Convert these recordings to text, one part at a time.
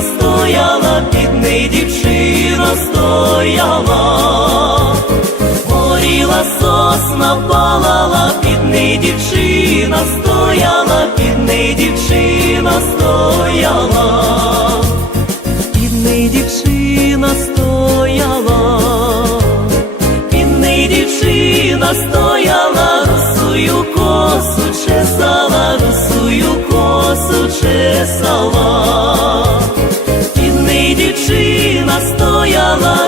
стояла, бідний дівчина стояла, горіла сосна палала, бідний дівчина стояла, бідний дівчина стояла, бідний дівчина стояла, бідний дівчина стояла, русою косу чесала. love.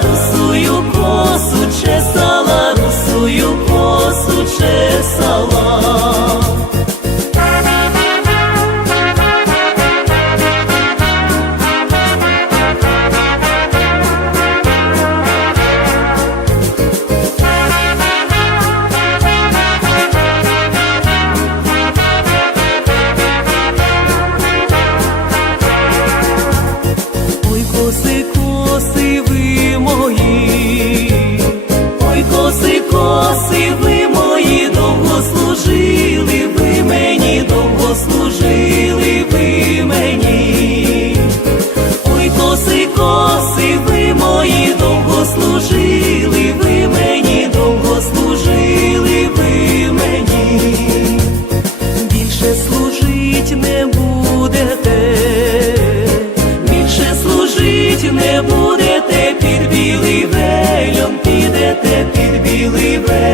praise.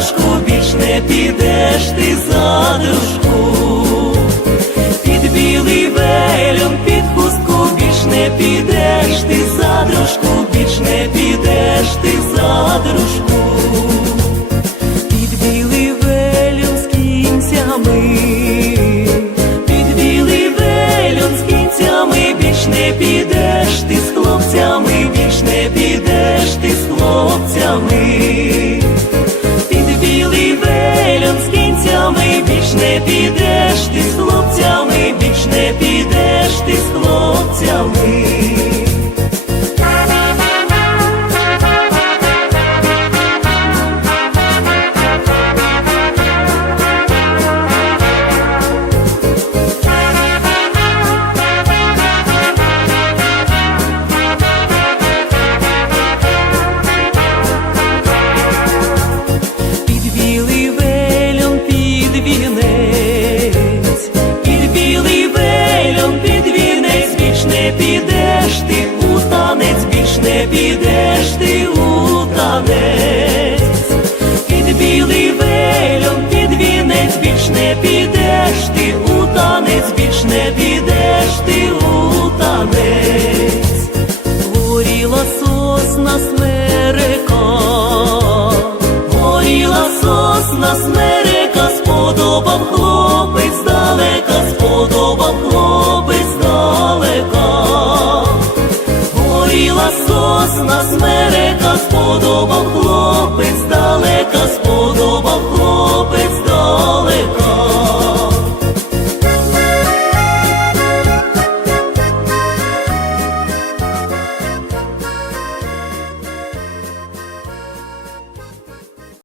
душку більш не підеш ти за дружку, під білий велюм, під хустку більш не підеш ти за дружку, більш не підеш ти за дружку. Біч не підеш ти з хлопцями, більш не підеш ти з хлопцями. підеш ти у танець, більш не підеш ти у танець, під білий podobał